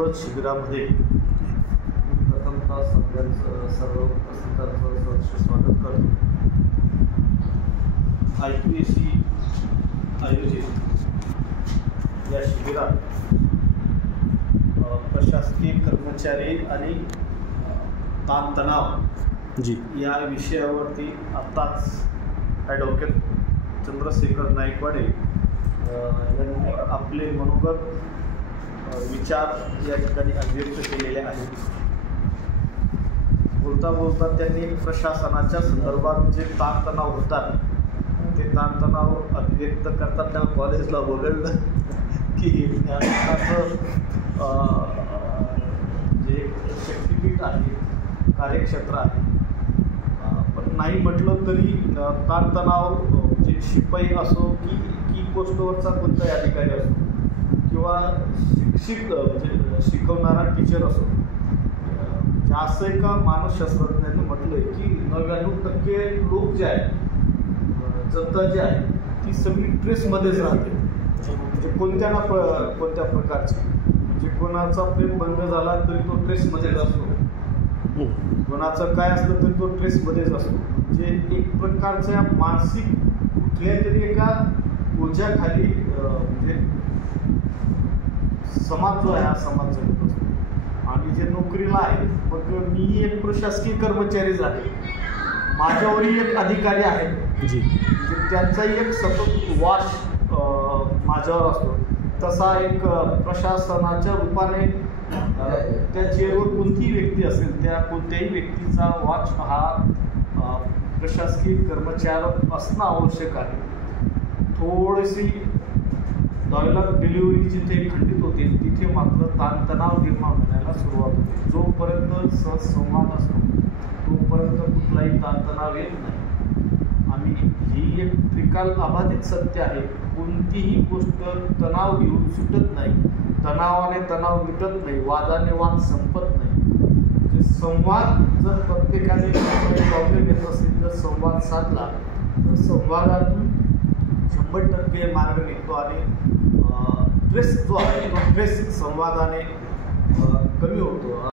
सूरज शिबिरामध्ये प्रथमतः सर्व उपस्थितांचं सहर्ष स्वागत करतो। IQAC आयोजित या शिबिरात प्रशासकीय कर्मचारी आणि ताणतणाव या विषयावरती आत्ताच ॲडव्होकेट चंद्रशेखर नाईकवाडे यांनी आपले मनोगत विचार या ठिकाणी अभिव्यक्त केलेले आहेत। बोलता बोलता त्यांनी प्रशासनाच्या संदर्भात जे ताणतणाव होतात ते ताणतणाव अभिव्यक्त करताना कॉलेजला वगळलं की ज्ञानाचं जे शक्तिपीठ आहे, कार्यक्षेत्र आहे, पण नाही म्हटलं तरी ताणतणाव जे शिपाई असो की पोस्टवरचा कोणताही अधिकारी असो किंवा शिक्षक म्हणजे शिकवणारा टीचर असो, असं एका मानसशास्त्रज्ञांनी म्हटलंय की 99% लोक जे आहेत, जनता जी आहे ती सगळी ट्रेसमध्येच राहते। म्हणजे कोणत्या ना कोणत्या प्रकारची, म्हणजे कोणाचा प्रेम भंग झाला तरी तो ट्रेसमध्येच असतो, कोणाचं काय असलं तरी तो ट्रेसमध्येच असतो। म्हणजे एक प्रकारच्या मानसिक कुठल्या तरी एका ओझ्याखाली म्हणजे समाज जो आहे हा समाज जगत असतो। आणि जे नोकरीला आहेत, मग मी एक प्रशासकीय कर्मचारीच आहे, माझ्यावरही एक अधिकारी आहे, म्हणजे त्यांचाही एक सतत वॉच माझ्यावर असतो। तसा एक प्रशासनाच्या रूपाने त्या चेअरवर कोणतीही व्यक्ती असेल त्या कोणत्याही व्यक्तीचा वॉच हा प्रशासकीय कर्मचारी असणं आवश्यक आहे। थोडीशी डायलॉग डिलिव्हरी जिथे खंडित होते तिथे मात्र ताणतणाव निर्माण होण्याला सुरुवात होते। जोपर्यंत संवाद असतो तोपर्यंत कुठलाही ताणतणाव येत नाही। आणि ही एक त्रिकालाबाधित सत्य आहे, कोणतीही गोष्ट तणाव घेऊन सुटत नाही, तणावाने तणाव मिटत नाही, वादाने वाद संपत नाही। म्हणजे संवाद जर प्रत्येकाने प्रॉब्लेम येत असेल तर संवाद साधला तर संवादातून 100% मार्ग निघतो आणि ट्रेस जो आहे तो ट्रेस संवादाने कमी होतो।